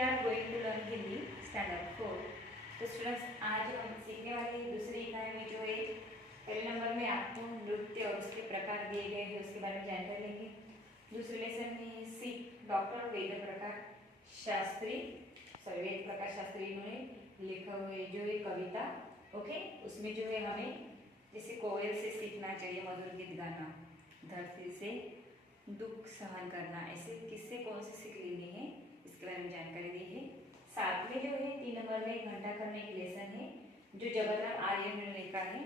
are going to learn Hindi standard 4। तो students आज हम सीखने वाले दूसरी इकाई में जो है पहले नंबर में आपको नृत्य और उसके प्रकार दिए गए हैं उसके बारे में जानकारी लेंगे। दूसरे लेसन में सीख डॉक्टर वेद प्रकाश शास्त्री इन्होंने लिखा हुआ जो है कविता। ओके, उसमें जो है हमें जैसे कोयल से सीखना चाहिए मधुर गीत गाना, धरती से दुख सहन करना, ऐसे किससे कौन से सीख लेनी है इसके बारे में जानकारी दी है। साथ में जो है 3 नंबर में घंटा घर में एक लेसन है जो जवाहरलाल आर्य ने लिखा है।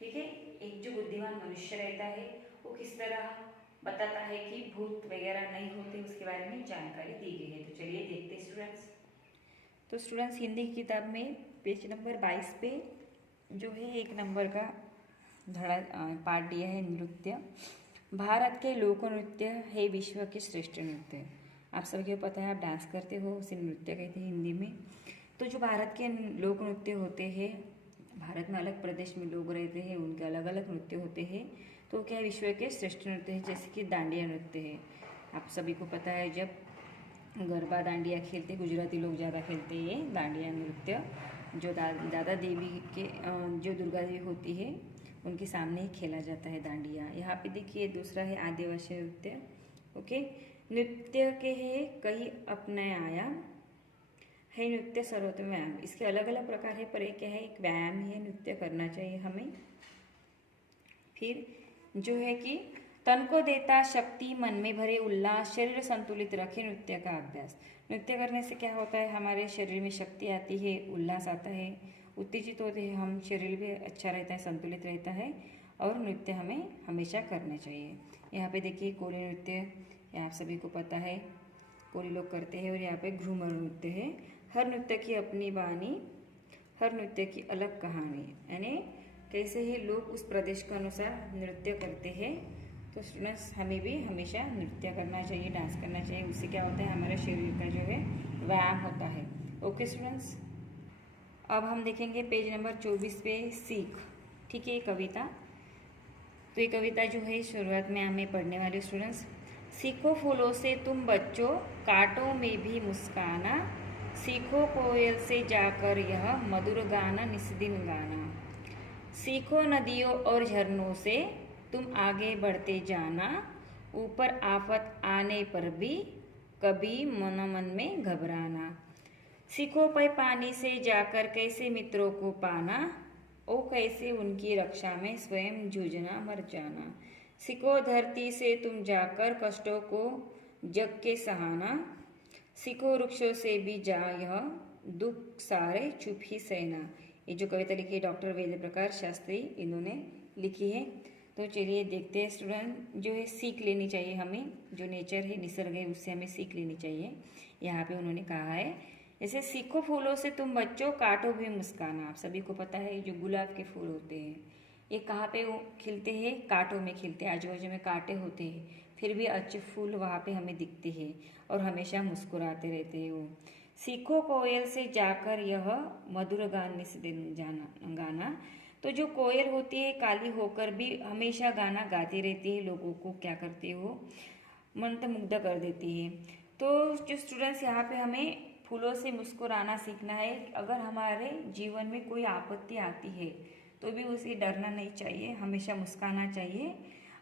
ठीक है, एक जो बुद्धिमान मनुष्य रहता है वो किस तरह बताता है कि भूत वगैरह नहीं होते, उसके बारे में जानकारी दी गई है। तो चलिए देखते हैं स्टूडेंट्स। तो स्टूडेंट्स हिंदी की किताब में पेज नंबर 22 पे जो है 1 नंबर का धड़ा पाठ दिया है नृत्य। भारत के लोक नृत्य है विश्व के श्रेष्ठ नृत्य। आप सभी को पता है, आप डांस करते हो, उसे नृत्य कहते हैं हिंदी में। तो जो भारत के लोक नृत्य होते हैं, भारत में अलग प्रदेश में लोग रहते हैं, उनके अलग अलग नृत्य होते हैं। तो क्या विश्व के श्रेष्ठ नृत्य है, जैसे कि दांडिया नृत्य है। आप सभी को पता है, जब गरबा दांडिया खेलते, गुजराती लोग ज़्यादा खेलते हैं दांडिया नृत्य, जो दादा देवी के जो दुर्गा देवी होती है उनके सामने ही खेला जाता है दांडिया। यहाँ पे देखिए दूसरा है आदिवासी नृत्य। ओके, नृत्य के है कई अपने आयाम है, नृत्य सर्वोत्तम व्यायाम। इसके अलग अलग प्रकार है, पर एक क्या है, एक व्यायाम ही है, नृत्य करना चाहिए हमें। फिर जो है कि तन को देता शक्ति, मन में भरे उल्लास, शरीर संतुलित रखे नृत्य का अभ्यास। नृत्य करने से क्या होता है, हमारे शरीर में शक्ति आती है, उल्लास आता है, उत्तेजित होते हैं हम, शरीर भी अच्छा रहता है, संतुलित रहता है, और नृत्य हमें हमेशा करना चाहिए। यहाँ पे देखिए कोली नृत्य, ये आप सभी को पता है, कोली लोग करते हैं। और यहाँ पे घूमर नृत्य है। हर नृत्य की अपनी वाणी, हर नृत्य की अलग कहानी, यानी कैसे ही लोग उस प्रदेश के अनुसार नृत्य करते हैं। तो स्टूडेंट्स हमें भी हमेशा नृत्य करना चाहिए, डांस करना चाहिए। उससे क्या होता है, हमारे शरीर का जो है व्यायाम होता है। ओके स्टूडेंट्स, अब हम देखेंगे पेज नंबर 24 पे सीख। ठीक है, ये कविता, तो ये कविता जो है शुरुआत में हमें पढ़ने वाले स्टूडेंट्स। सीखो फूलों से तुम बच्चों, कांटों में भी मुस्काना, सीखो कोयल से जाकर यह मधुर गाना निस्दिन गाना। सीखो नदियों और झरनों से तुम आगे बढ़ते जाना, ऊपर आफत आने पर भी कभी मन में घबराना। सीखो पै पानी से जाकर कैसे मित्रों को पाना, ओ कैसे उनकी रक्षा में स्वयं जूझना मर जाना। सीखो धरती से तुम जाकर कष्टों को जग के सहाना, सीखो वृक्षों से भी जा यह दुख सारे चुप ही सहना। ये जो कविता लिखी है डॉक्टर वेद प्रकाश शास्त्री इन्होंने लिखी है। तो चलिए देखते हैं स्टूडेंट, जो है सीख लेनी चाहिए हमें, जो नेचर है, निसर्ग है, उससे हमें सीख लेनी चाहिए। यहाँ पे उन्होंने कहा है, जैसे सीखो फूलों से तुम बच्चों, कांटों भी मुस्काना। आप सभी को पता है जो गुलाब के फूल होते हैं, ये कहाँ पे खिलते हैं, कांटों में खिलते हैं, आजू बाजू में कांटे होते हैं, फिर भी अच्छे फूल वहाँ पे हमें दिखते हैं और हमेशा मुस्कुराते रहते हैं वो। सीखो कोयल से जाकर यह मधुर गाने से दिन जाना गाना। तो जो कोयल होती है काली होकर भी हमेशा गाना गाती रहती है, लोगों को क्या करती है वो मंत्रमुग्ध कर देती है। तो जो स्टूडेंट्स यहाँ पे हमें फूलों से मुस्कुराना सीखना है। अगर हमारे जीवन में कोई आपत्ति आती है तो भी उसे डरना नहीं चाहिए, हमेशा मुस्काना चाहिए।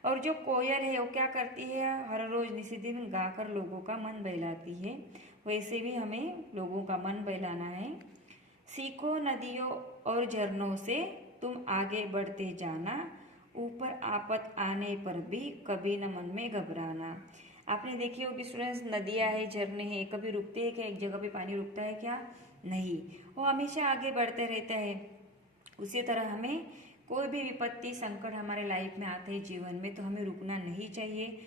और जो कोयल है वो क्या करती है, हर रोज निस्दिन गाकर लोगों का मन बहलाती है, वैसे भी हमें लोगों का मन बहलाना है। सीखो नदियों और झरनों से तुम आगे बढ़ते जाना, ऊपर आफत आने पर भी कभी न मन में घबराना। आपने देखी होगी स्टूडेंट्स, नदियाँ है, झरने हैं, कभी रुकते हैं क्या, एक जगह पे पानी रुकता है क्या, नहीं, वो हमेशा आगे बढ़ते रहता है। उसी तरह हमें कोई भी विपत्ति संकट हमारे लाइफ में आते हैं जीवन में, तो हमें रुकना नहीं चाहिए,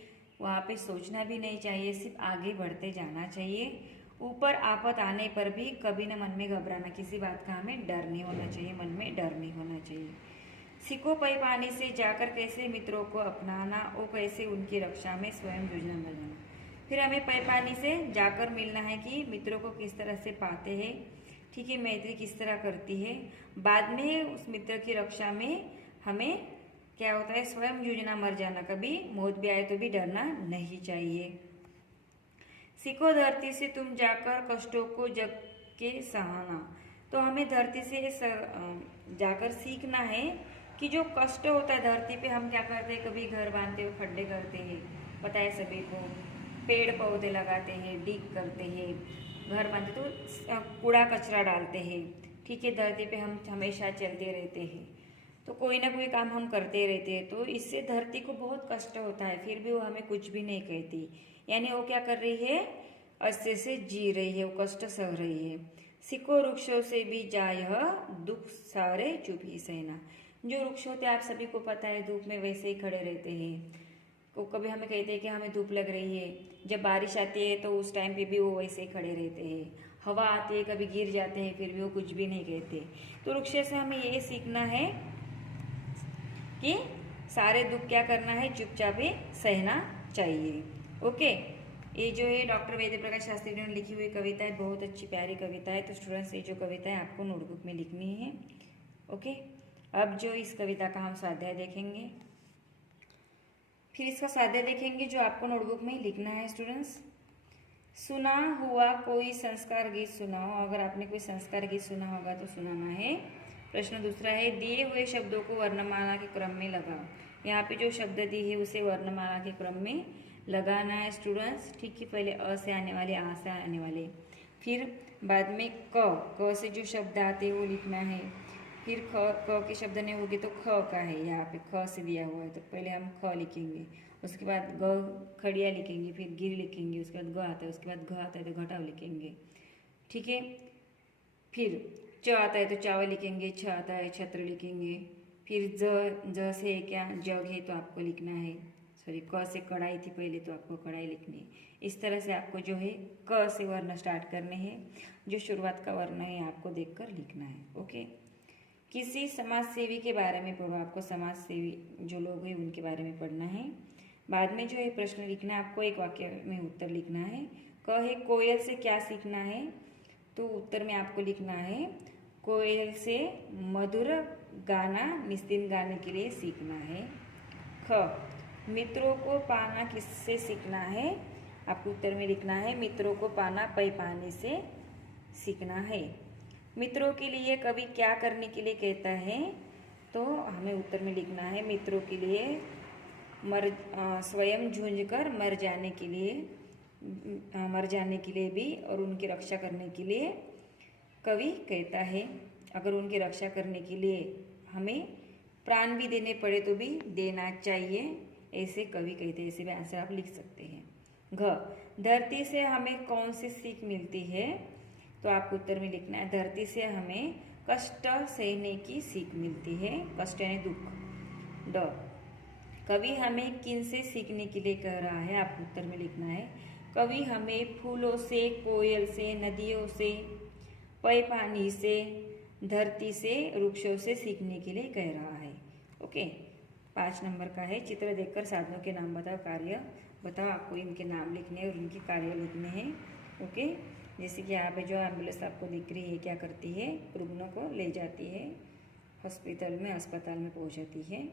वहाँ पे सोचना भी नहीं चाहिए, सिर्फ आगे बढ़ते जाना चाहिए। ऊपर आफत आने पर भी कभी न मन में घबराना, किसी बात का हमें डर नहीं होना चाहिए, मन में डर नहीं होना चाहिए। सीखो पै पानी से जाकर कैसे मित्रों को अपनाना, ओ कैसे उनकी रक्षा में स्वयं जूझना मर जाना। फिर हमें पै पानी से जाकर मिलना है कि मित्रों को किस तरह से पाते हैं, ठीक है, मैत्री किस तरह करती है, बाद में उस मित्र की रक्षा में हमें क्या होता है, स्वयं जूझना मर जाना, कभी मौत भी आए तो भी डरना नहीं चाहिए। सीखो धरती से तुम जाकर कष्टों को जग के सहाना। तो हमें धरती से जाकर सीखना है कि जो कष्ट होता है धरती पे, हम क्या करते हैं, कभी घर बांधते हो खड्डे करते हैं, पता है सभी को, पेड़ पौधे लगाते हैं, डिग करते हैं, घर बांधते तो कूड़ा कचरा डालते हैं, ठीक है। धरती पे हम हमेशा चलते रहते हैं, तो कोई ना कोई काम हम करते रहते हैं, तो इससे धरती को बहुत कष्ट होता है, फिर भी वो हमें कुछ भी नहीं कहती। यानी वो क्या कर रही है, अच्छे से जी रही है, वो कष्ट सह रही है। सीखो वृक्षों से भी जाय दुख सारे चुप ही सहना। जो वृक्ष होते हैं आप सभी को पता है, धूप में वैसे ही खड़े रहते हैं। तो कभी हमें कहते हैं कि हमें धूप लग रही है, जब बारिश आती है तो उस टाइम पे भी वो वैसे ही खड़े रहते हैं। हवा आती है, कभी गिर जाते हैं, फिर भी वो कुछ भी नहीं कहते। तो वृक्ष से हमें ये सीखना है कि सारे दुख क्या करना है, चुपचाप ही सहना चाहिए। ओके, ये जो है डॉक्टर वेद प्रकाश शास्त्री ने लिखी हुई कविता है, बहुत अच्छी प्यारी कविता है। तो स्टूडेंट्स ये जो कविता है आपको नोटबुक में लिखनी है। ओके, अब जो इस कविता का हम स्वाध्याय देखेंगे, फिर इसका स्वाध्याय देखेंगे जो आपको नोटबुक में लिखना है। स्टूडेंट्स, सुना हुआ कोई संस्कार गीत सुनाओ। अगर आपने कोई संस्कार गीत सुना होगा तो सुनाना है। प्रश्न दूसरा है, दिए हुए शब्दों को वर्णमाला के क्रम में लगाओ। यहाँ पे जो शब्द दी है उसे वर्णमाला के क्रम में लगाना है स्टूडेंट्स, ठीक है। पहले अ से आने वाले, आ से आने वाले, फिर बाद में क से जो शब्द आते हैं वो लिखना है। फिर क के शब्द नहीं होंगे तो ख का है, यहाँ पे ख से दिया हुआ है, तो पहले हम ख लिखेंगे, उसके बाद ग खड़िया लिखेंगे, फिर गिर लिखेंगे, उसके बाद ग आता है, उसके बाद घ आता है तो घटाव लिखेंगे, ठीक है। फिर च आता है तो चावल लिखेंगे, छ आता है छत्र लिखेंगे, फिर ज से क्या जग है तो आपको लिखना है, सॉरी क से कढ़ाई थी पहले तो आपको कढ़ाई लिखनी है। इस तरह से आपको जो है क से वर्ण स्टार्ट करने हैं, जो शुरुआत का वर्ण है आपको देखकर लिखना है। ओके, किसी समाज सेवी के बारे में पढ़ो, आपको समाज सेवी जो लोग हैं उनके बारे में पढ़ना है। बाद में जो है प्रश्न लिखना है, आपको एक वाक्य में उत्तर लिखना है। क है कोयल से क्या सीखना है, तो उत्तर में आपको लिखना है कोयल से मधुर गाना निस्दिन गाने के लिए सीखना है। ख, मित्रों को पाना किससे सीखना है, आपको उत्तर में लिखना है मित्रों को पाना पै पानी से सीखना है। मित्रों के लिए कवि क्या करने के लिए कहता है, तो हमें उत्तर में लिखना है मित्रों के लिए स्वयं झुंझकर मर जाने के लिए भी और उनकी रक्षा करने के लिए कवि कहता है। अगर उनकी रक्षा करने के लिए हमें प्राण भी देने पड़े तो भी देना चाहिए, ऐसे कवि कहते हैं। ऐसे भी आंसर आप लिख सकते हैं। घ, धरती से हमें कौन सी सीख मिलती है, तो आपको उत्तर में लिखना है धरती से हमें कष्ट सहने की सीख मिलती है, कष्ट यानी दुख। ड, कवि हमें किन से सीखने के लिए कह रहा है, आपको उत्तर में लिखना है कवि हमें फूलों से, कोयल से, नदियों से, पै पानी से, धरती से, वृक्षों से सीखने के लिए कह रहा है। ओके, 5 नंबर का है, चित्र देखकर साधनों के नाम बताओ, कार्य बताओ। आपको इनके नाम लिखने और उनके कार्य लिखने हैं। ओके, जैसे कि यहाँ पे जो एम्बुलेंस आपको दिख रही है क्या करती है, रुग्णों को ले जाती है हॉस्पिटल में, अस्पताल में पहुँचाती है।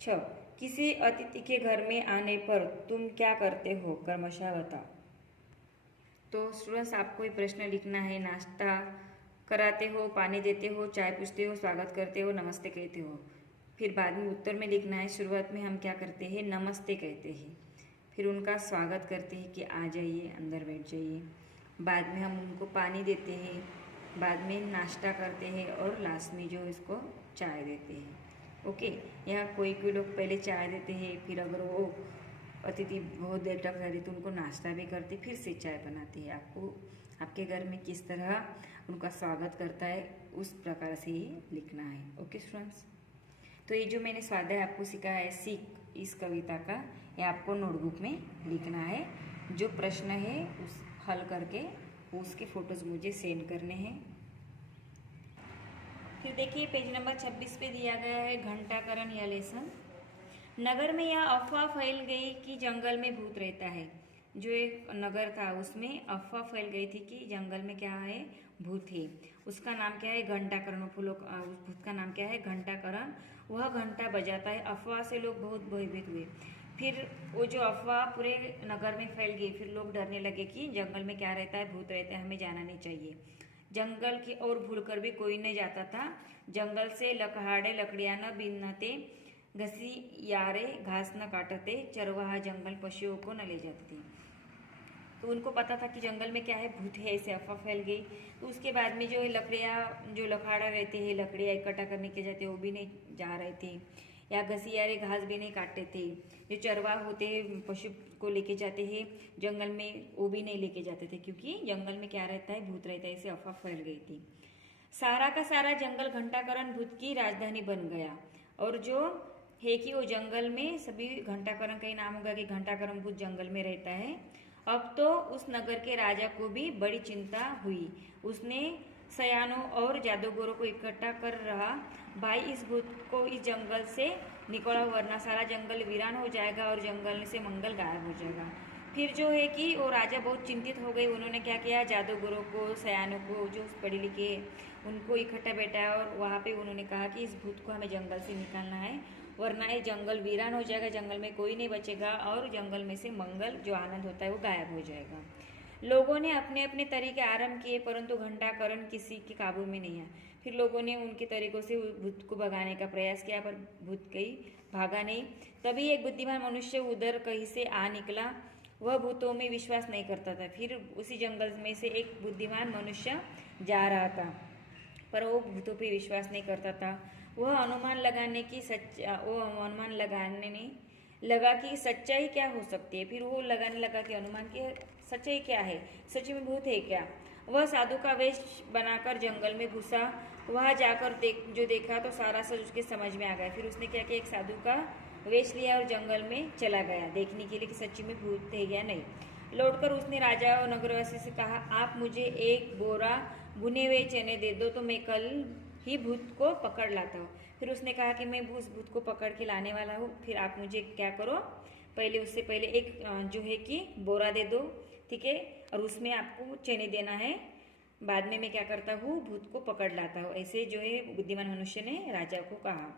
6, किसी अतिथि के घर में आने पर तुम क्या करते हो, क्रमशः बताओ। तो स्टूडेंट्स आपको ये प्रश्न लिखना है, नाश्ता कराते हो, पानी देते हो, चाय पूछते हो, स्वागत करते हो, नमस्ते कहते हो। फिर बाद में उत्तर में लिखना है शुरुआत में हम क्या करते हैं, नमस्ते कहते हैं, फिर उनका स्वागत करते हैं कि आ जाइए, अंदर बैठ जाइए। बाद में हम उनको पानी देते हैं, बाद में नाश्ता करते हैं और लास्ट में जो इसको चाय देते हैं। ओके, यहाँ कोई लोग पहले चाय देते हैं, फिर अगर वो अतिथि बहुत देर तक रहते तो उनको नाश्ता भी करते, फिर से चाय बनाते हैं। आपको आपके घर में किस तरह उनका स्वागत करता है उस प्रकार से ही लिखना है। ओके स्टूडेंट्स, तो ये जो मैंने स्वाध्याय आपको सिखाया है सीख इस कविता का, ये आपको नोटबुक में लिखना है। जो प्रश्न है उस हल करके उसके फोटोज मुझे सेंड करने हैं। फिर देखिए पेज नंबर 26 पे दिया गया है घंटाकरण या लेसन। नगर में यह अफवाह फैल गई कि जंगल में भूत रहता है। जो एक नगर था उसमें अफवाह फैल गई थी कि जंगल में क्या है, भूत है। उसका नाम क्या है, घंटाकरण। फूलों उस भूत का नाम क्या है, घंटाकरण। वह घंटा बजाता है। अफवाह से लोग बहुत भयभीत हुए। फिर वो जो अफवाह पूरे नगर में फैल गई, फिर लोग डरने लगे कि जंगल में क्या रहता है, भूत रहते हैं, हमें जाना नहीं चाहिए। जंगल की ओर भूलकर भी कोई नहीं जाता था। जंगल से लकहाड़े लकड़ियां न बीनते, घसीयारे घास न काटते, चरवाहा जंगल पशुओं को न ले जाते। तो उनको पता था कि जंगल में क्या है, भूत है, ऐसे अफवाह फैल गई। तो उसके बाद में जो है लकड़ियाँ, जो लखाड़ा रहते हैं, लकड़ियाँ इकट्ठा करने के जाते वो भी नहीं जा रहे थे, या घसीयारे घास भी नहीं काटते थे। जो चरवाह होते हैं, पशु को लेके जाते हैं जंगल में, वो भी नहीं लेके जाते थे, क्योंकि जंगल में क्या रहता है, भूत रहता है, ऐसे अफवाह फैल गई थी। सारा का सारा जंगल घंटाकरण भूत की राजधानी बन गया। और जो है कि वो जंगल में सभी, घंटाकरण का ही नाम होगा कि घंटाकरण भूत जंगल में रहता है। अब तो उस नगर के राजा को भी बड़ी चिंता हुई। उसने सयानों और जादूगरों को इकट्ठा कर रहा, भाई इस भूत को इस जंगल से निकला, वरना सारा जंगल वीरान हो जाएगा और जंगल से मंगल गायब हो जाएगा। फिर जो है कि वो राजा बहुत चिंतित हो गए। उन्होंने क्या किया, जादूगरों को, सयानों को, जो पढ़े लिखे, उनको इकट्ठा बैठाया और वहाँ पे उन्होंने कहा कि इस भूत को हमें जंगल से निकालना है, वरना ये जंगल वीरान हो जाएगा, जंगल में कोई नहीं बचेगा और जंगल में से मंगल जो आनंद होता है वो गायब हो जाएगा। लोगों ने अपने अपने तरीके आरंभ किए, परंतु घंटाकरण किसी के काबू में नहीं आया। फिर लोगों ने उनके तरीकों से भूत को भगाने का प्रयास किया, पर भूत कहीं भागा नहीं। तभी एक बुद्धिमान मनुष्य उधर कहीं से आ निकला। वह भूतों में विश्वास नहीं करता था। फिर उसी जंगल में से एक बुद्धिमान मनुष्य जा रहा था, पर वो भूतों पे विश्वास नहीं करता था। वो अनुमान लगाने लगा कि सच्चाई क्या हो सकती है। फिर वो लगाने लगा कि अनुमान की सच्चाई क्या है, सच में भूत है क्या। वह साधु का वेश बनाकर जंगल में घुसा। वहाँ जाकर जो देखा तो सारा सच उसके समझ में आ गया। फिर उसने क्या किया, एक साधु का वेश लिया और जंगल में चला गया देखने के लिए कि सच्ची में भूत है या नहीं। लौटकर उसने राजा और नगरवासी से कहा, आप मुझे एक बोरा भुने हुए चने दे दो तो मैं कल ही भूत को पकड़ लाता हूँ। फिर उसने कहा कि मैं उस भूत को पकड़ के लाने वाला हूँ। फिर आप मुझे क्या करो, पहले उससे पहले एक जो है कि बोरा दे दो, ठीक है, और उसमें आपको चने देना है। बाद में मैं क्या करता हूँ, भूत को पकड़ लाता हूँ। ऐसे जो है बुद्धिमान मनुष्य ने राजा को कहा।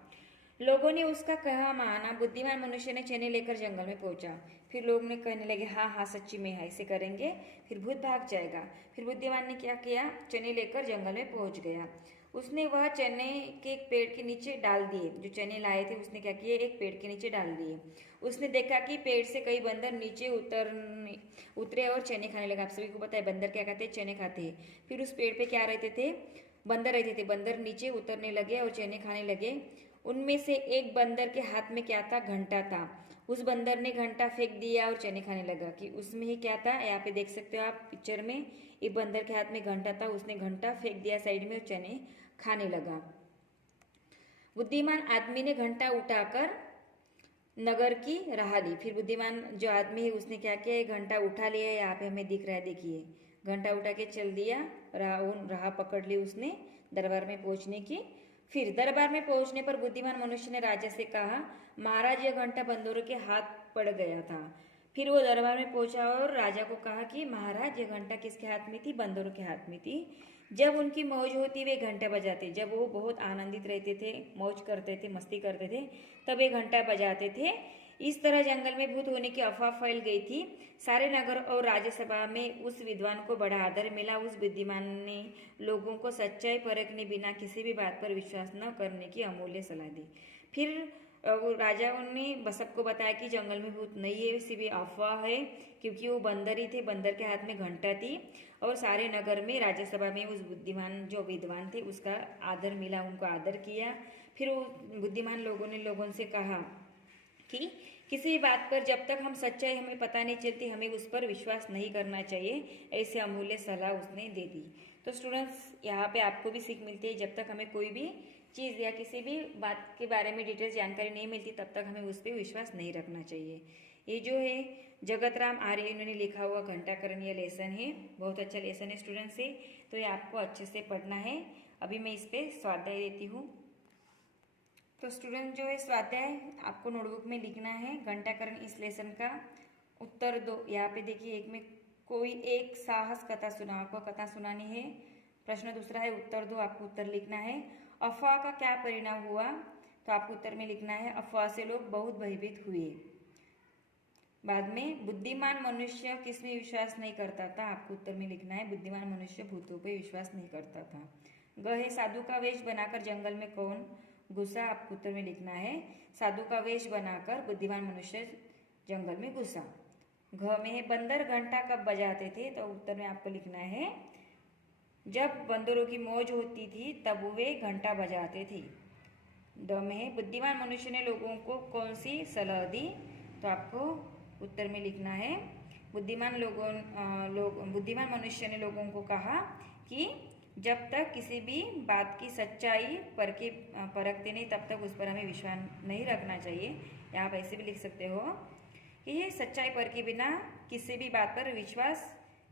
लोगों ने उसका कहा माना। बुद्धिमान मनुष्य ने चने लेकर जंगल में पहुंचा। फिर लोग ने कहने लगे, हाँ हाँ सच्ची में है, ऐसे करेंगे फिर भूत भाग जाएगा। फिर बुद्धिमान ने क्या किया, चने लेकर जंगल में पहुंच गया। उसने वह चने के एक पेड़ के नीचे डाल दिए। जो चने लाए थे उसने क्या किए, एक पेड़ के नीचे डाल दिए। उसने देखा कि पेड़ से कई बंदर नीचे उतरे और चने खाने लगे। आप सभी को पता है बंदर क्या खाते हैं, चने खाते हैं। फिर उस पेड़ पे क्या रहते थे, बंदर रहते थे। बंदर नीचे उतरने लगे और चने खाने लगे। उनमें से एक बंदर के हाथ में क्या था, घंटा था। उस बंदर ने घंटा फेंक दिया और चने खाने लगा। कि उसमें ही क्या था, यहाँ पे देख सकते हो आप पिक्चर में, एक बंदर के हाथ में घंटा था, उसने घंटा फेंक दिया साइड में और चने खाने लगा। बुद्धिमान आदमी ने घंटा उठाकर नगर की राह ली। फिर बुद्धिमान जो आदमी है उसने क्या किया, घंटा उठा लिया, यहाँ पे हमें दिख रहा है, देखिए घंटा उठा के चल दिया, राह पकड़ ली उसने दरबार में पहुंचने की। फिर दरबार में पहुंचने पर बुद्धिमान मनुष्य ने राजा से कहा, महाराज यह घंटा बंदरों के हाथ पड़ गया था। फिर वो दरबार में पहुंचा और राजा को कहा कि महाराज यह घंटा किसके हाथ में थी, बंदरों के हाथ में थी। जब उनकी मौज होती वे घंटा बजाते, जब वो बहुत आनंदित रहते थे, मौज करते थे, मस्ती करते थे, तब वे घंटा बजाते थे। इस तरह जंगल में भूत होने की अफवाह फैल गई थी। सारे नगर और राज्यसभा में उस विद्वान को बड़ा आदर मिला। उस बुद्धिमान ने लोगों को सच्चाई परखने बिना किसी भी बात पर विश्वास न करने की अमूल्य सलाह दी। फिर राजा ने बसक को बताया कि जंगल में भूत नहीं है, सिर्फ अफवाह है, क्योंकि वो बंदर ही थे, बंदर के हाथ में घंटा थी। और सारे नगर में, राज्यसभा में उस बुद्धिमान जो विद्वान थे उसका आदर मिला, उनको आदर किया। फिर वो बुद्धिमान लोगों ने लोगों से कहा कि किसी भी बात पर जब तक हम सच्चाई हमें पता नहीं चलती, हमें उस पर विश्वास नहीं करना चाहिए। ऐसे अमूल्य सलाह उसने दे दी। तो स्टूडेंट्स, यहाँ पे आपको भी सीख मिलती है, जब तक हमें कोई भी चीज़ या किसी भी बात के बारे में डिटेल्स जानकारी नहीं मिलती, तब तक हमें उस पर विश्वास नहीं रखना चाहिए। ये जो है जगत राम आर्य, इन्होंने लिखा हुआ घंटाकरण ये लेसन है, बहुत अच्छा लेसन है स्टूडेंट्स से। तो ये आपको अच्छे से पढ़ना है। अभी मैं इस पर स्वाध्याय देती हूँ। तो स्टूडेंट जो है स्वाध्याय आपको नोटबुक में लिखना है। घंटाकरण इस लेसन का उत्तर दो। यहाँ पे देखिए, एक में कोई एक साहस कथा सुना, आपको कथा सुनानी है। प्रश्न दूसरा है उत्तर दो, आपको उत्तर लिखना है। अफवाह का क्या परिणाम हुआ, तो आपको उत्तर में लिखना है, अफवाह से लोग बहुत भयभीत हुए। बाद में बुद्धिमान मनुष्य किसमें विश्वास नहीं करता था, आपको उत्तर में लिखना है बुद्धिमान मनुष्य भूतों पे विश्वास नहीं करता था। ग है साधु का वेश बनाकर जंगल में कौन घुसा, आपको उत्तर में लिखना है साधु का वेश बनाकर बुद्धिमान मनुष्य जंगल में घुसा। घ में है बंदर घंटा कब बजाते थे, तो उत्तर में आपको लिखना है जब बंदरों की मौज होती थी तब वे घंटा बजाते थे। ड में है बुद्धिमान मनुष्य ने लोगों को कौन सी सलाह दी, तो आपको उत्तर में लिखना है बुद्धिमान मनुष्य ने लोगों को कहा कि जब तक किसी भी बात की सच्चाई परखते नहीं तब तक उस पर हमें विश्वास नहीं रखना चाहिए। या आप ऐसे भी लिख सकते हो कि ये सच्चाई परखे बिना किसी भी बात पर विश्वास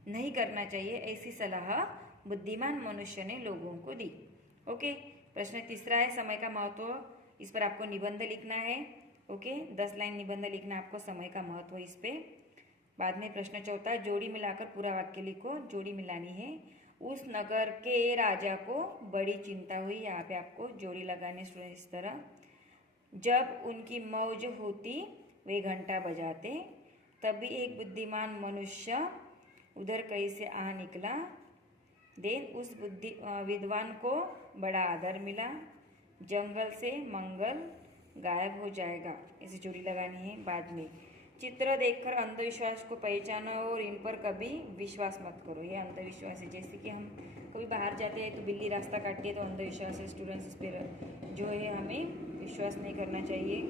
नहीं करना चाहिए, ऐसी सलाह बुद्धिमान मनुष्य ने लोगों को दी। ओके, प्रश्न तीसरा है समय का महत्व, इस पर आपको निबंध लिखना है। ओके, 10 लाइन निबंध लिखना आपको समय का महत्व इस पे। बाद में प्रश्न चौथा, जोड़ी मिलाकर पूरा वाक्य लिखो, जोड़ी मिलानी है। उस नगर के राजा को बड़ी चिंता हुई, यहाँ पे आपको जोड़ी लगाने इस तरह। जब उनकी मौज होती वे घंटा बजाते, तभी एक बुद्धिमान मनुष्य उधर कैसे आ निकला। देन उस विद्वान को बड़ा आदर मिला, जंगल से मंगल गायब हो जाएगा, ऐसी जोड़ी लगानी है। बाद में चित्र देखकर अंधविश्वास को पहचानो और इन पर कभी विश्वास मत करो, ये अंधविश्वास है। जैसे कि हम कभी बाहर जाते हैं तो बिल्ली रास्ता काटती है तो अंधविश्वास है, स्टूडेंट्स इस पर जो है हमें विश्वास नहीं करना चाहिए,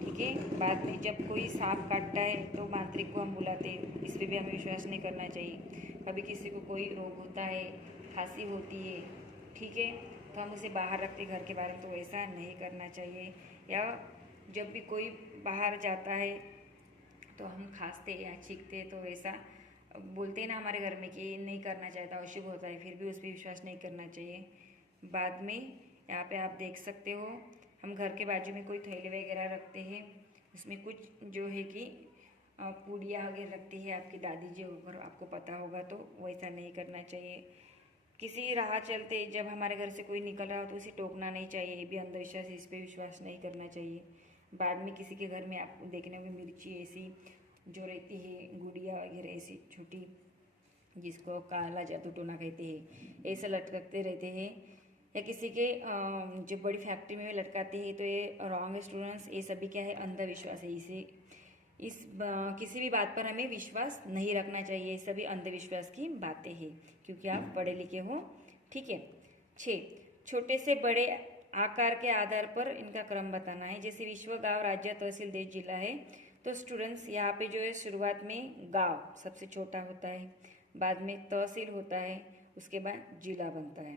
ठीक है। बाद में जब कोई सांप काटता है तो मांत्रिक को हम बुलाते हैं, इस पर भी हमें विश्वास नहीं करना चाहिए। कभी किसी को कोई रोग होता है, खांसी होती है, ठीक है, तो हम उसे बाहर रखते घर के बाहर, तो ऐसा नहीं करना चाहिए। या जब भी कोई बाहर जाता है तो हम खांसते या छींकते तो ऐसा बोलते हैं ना हमारे घर में कि नहीं करना चाहिए, अशुभ होता है, फिर भी उस पर विश्वास नहीं करना चाहिए। बाद में यहाँ पे आप देख सकते हो हम घर के बाजू में कोई थैली वगैरह रखते हैं, उसमें कुछ जो है कि पूड़ियाँ वगैरह रखती है आपकी दादी जी ऊपर, आपको पता होगा, तो वैसा नहीं करना चाहिए। किसी राह चलते जब हमारे घर से कोई निकल रहा हो तो उसे टोकना नहीं चाहिए, ये भी अंधविश्वास है, इस पर विश्वास नहीं करना चाहिए। बाद में किसी के घर में आपको देखने में मिर्ची ऐसी जो रहती है, गुड़िया वगैरह ऐसी छोटी, जिसको काला जादू टोना कहते हैं, ऐसे लटकते रहते हैं, या किसी के जो बड़ी फैक्ट्री में लटकाते हैं, तो ये रॉन्ग है स्टूडेंट्स, ये सभी क्या है अंधविश्वास है। किसी भी बात पर हमें विश्वास नहीं रखना चाहिए, ये सभी अंधविश्वास की बातें हैं, क्योंकि आप पढ़े लिखे हो, ठीक है। 6, छोटे से बड़े आकार के आधार पर इनका क्रम बताना है। जैसे विश्व, गांव, राज्य, तहसील, देश, जिला है, तो स्टूडेंट्स यहाँ पे जो है शुरुआत में गांव सबसे छोटा होता है, बाद में तहसील होता है, उसके बाद जिला बनता है,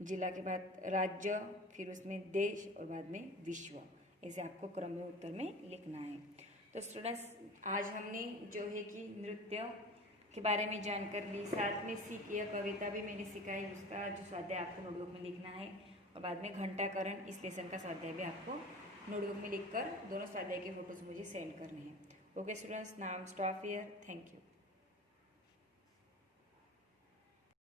जिला के बाद राज्य, फिर उसमें देश और बाद में विश्व, ऐसे आपको क्रम में उत्तर में लिखना है। तो स्टूडेंट्स आज हमने जो है कि नृत्य के बारे में जानकर ली, साथ में यह कविता भी मैंने सिखाई, उसका जो स्वाध्याय आपको नोटबुक में लिखना है, और बाद में घंटाकरण इस लेसन का स्वाध्याय भी आपको नोटबुक में लिखकर दोनों स्वाध्याय के फोटोज मुझे सेंड करने हैं। Okay students, now stop here, thank you.